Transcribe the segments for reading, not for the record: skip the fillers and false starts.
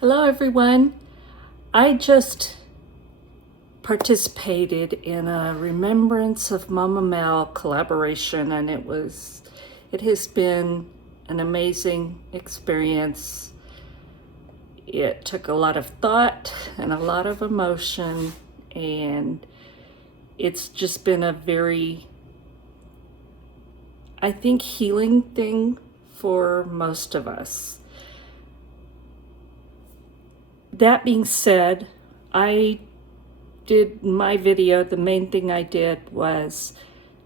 Hello everyone. I just participated in a Remembrance of Momma Mel collaboration, and it has been an amazing experience. It took a lot of thought and a lot of emotion, and it's just been a very, I think, healing thing for most of us. That being said, I did my video. The main thing I did was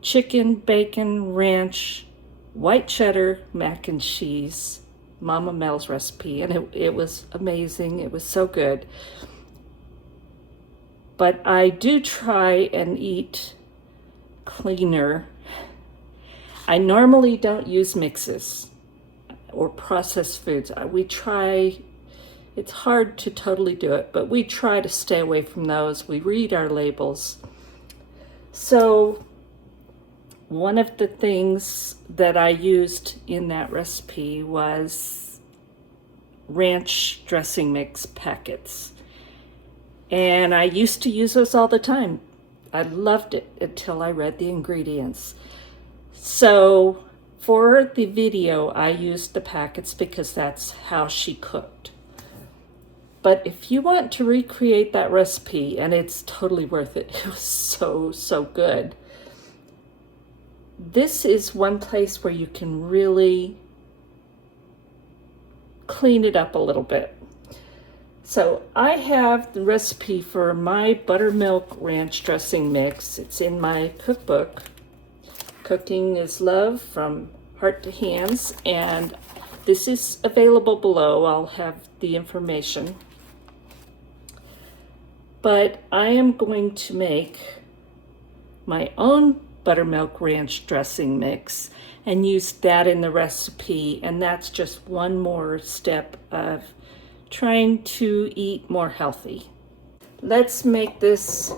chicken, bacon, ranch, white cheddar, mac and cheese, Mama Mel's recipe, and it was amazing. It was so good. But I do try and eat cleaner. I normally don't use mixes or processed foods. It's hard to totally do it, but we try to stay away from those. We read our labels. So one of the things that I used in that recipe was ranch dressing mix packets. And I used to use those all the time. I loved it until I read the ingredients. So for the video, I used the packets because that's how she cooked. But if you want to recreate that recipe, and it's totally worth it, it was so good. This is one place where you can really clean it up a little bit. So I have the recipe for my buttermilk ranch dressing mix. It's in my cookbook, Cooking is Love from Heart to Hands, and this is available below. I'll have the information. But I am going to make my own buttermilk ranch dressing mix and use that in the recipe, and that's just one more step of trying to eat more healthy. Let's make this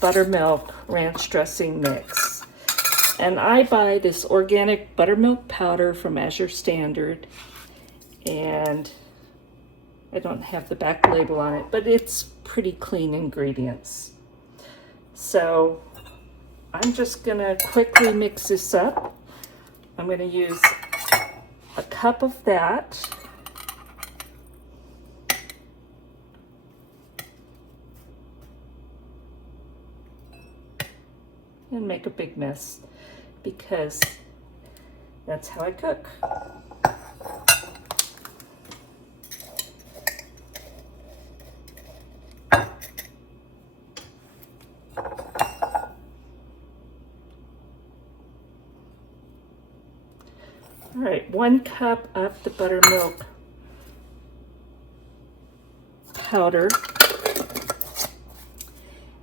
buttermilk ranch dressing mix. And I buy this organic buttermilk powder from Azure Standard, and I don't have the back label on it, but it's pretty clean ingredients. So I'm just gonna quickly mix this up. I'm gonna use a cup of that. And make a big mess because that's how I cook. All right, 1 cup of the buttermilk powder.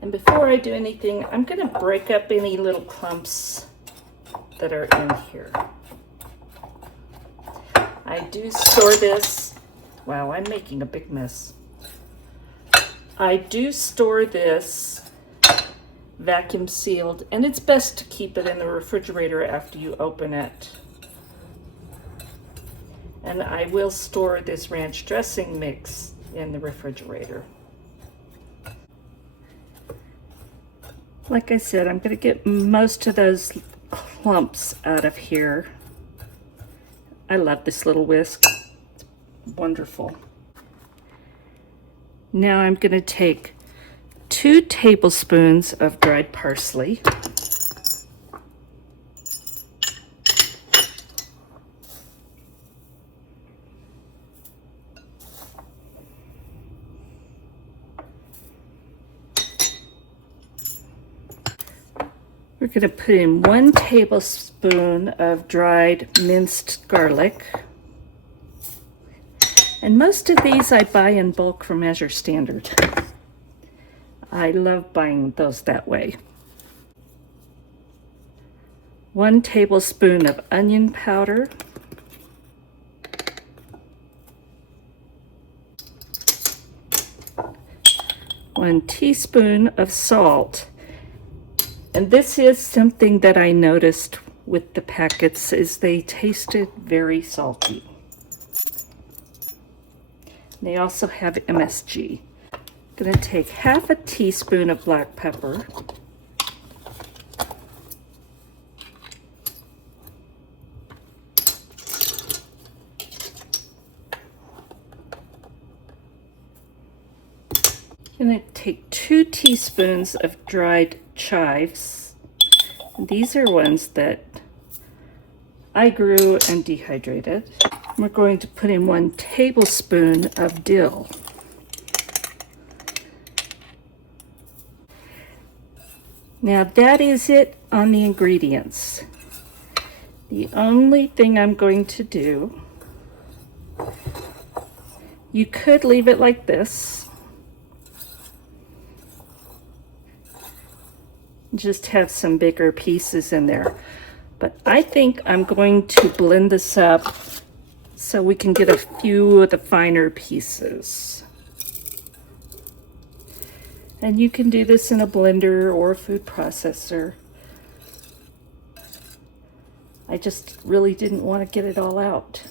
And before I do anything, I'm going to break up any little clumps that are in here. I do store this. Wow, I'm making a big mess. I do store this vacuum sealed, and it's best to keep it in the refrigerator after you open it. And I will store this ranch dressing mix in the refrigerator. Like I said, I'm going to get most of those clumps out of here. I love this little whisk. It's wonderful. Now I'm going to take 2 tablespoons of dried parsley. We're going to put in 1 tablespoon of dried minced garlic. And most of these I buy in bulk from Azure Standard. I love buying those that way. 1 tablespoon of onion powder. 1 teaspoon of salt. And this is something that I noticed with the packets, is they tasted very salty. They also have MSG. I'm going to take half a teaspoon of black pepper. I'm going to take 2 teaspoons of dried chives. These are ones that I grew and dehydrated. We're going to put in 1 tablespoon of dill. Now that is it on the ingredients. The only thing I'm going to do, you could leave it like this. Just have some bigger pieces in there. But I think I'm going to blend this up so we can get a few of the finer pieces. And you can do this in a blender or a food processor. I just really didn't want to get it all out.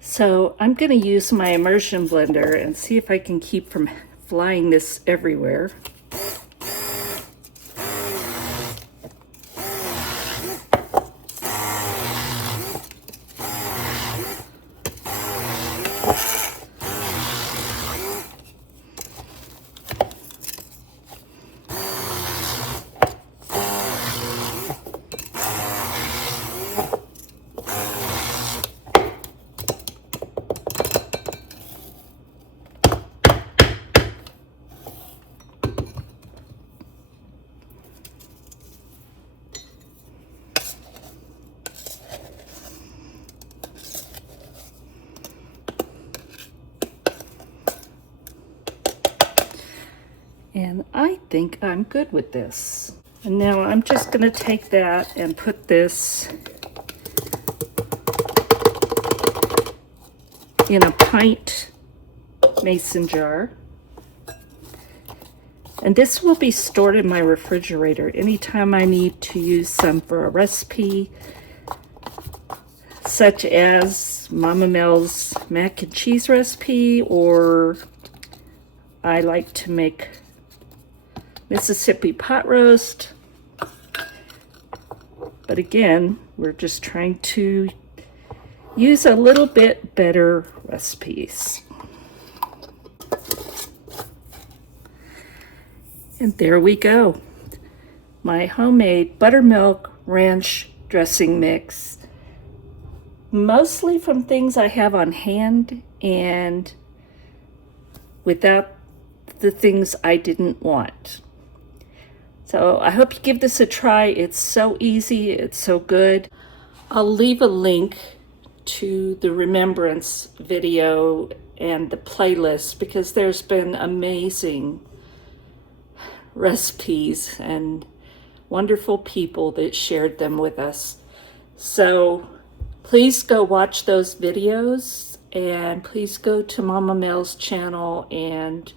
So I'm going to use my immersion blender and see if I can keep from flying this everywhere. And I think I'm good with this. And now I'm just going to take that and put this in a pint mason jar. And this will be stored in my refrigerator anytime I need to use some for a recipe, such as Mama Mel's mac and cheese recipe, or I like to make Mississippi pot roast. But again, we're just trying to use a little bit better recipes. And there we go. My homemade buttermilk ranch dressing mix. Mostly from things I have on hand and without the things I didn't want. So I hope you give this a try. It's so easy, it's so good. I'll leave a link to the Remembrance video and the playlist because there's been amazing recipes and wonderful people that shared them with us. So please go watch those videos, and please go to Mama Mel's channel and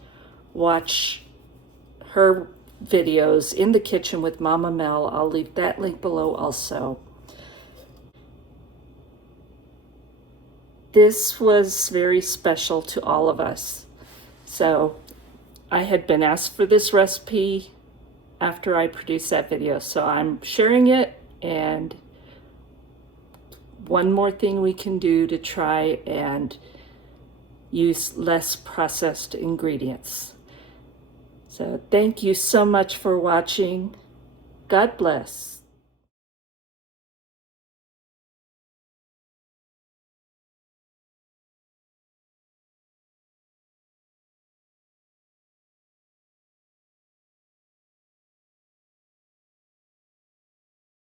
watch her videos in the kitchen with Mama Mel. I'll leave that link below also. This was very special to all of us. So I had been asked for this recipe after I produced that video, so I'm sharing it, and one more thing we can do to try and use less processed ingredients. So thank you so much for watching. God bless.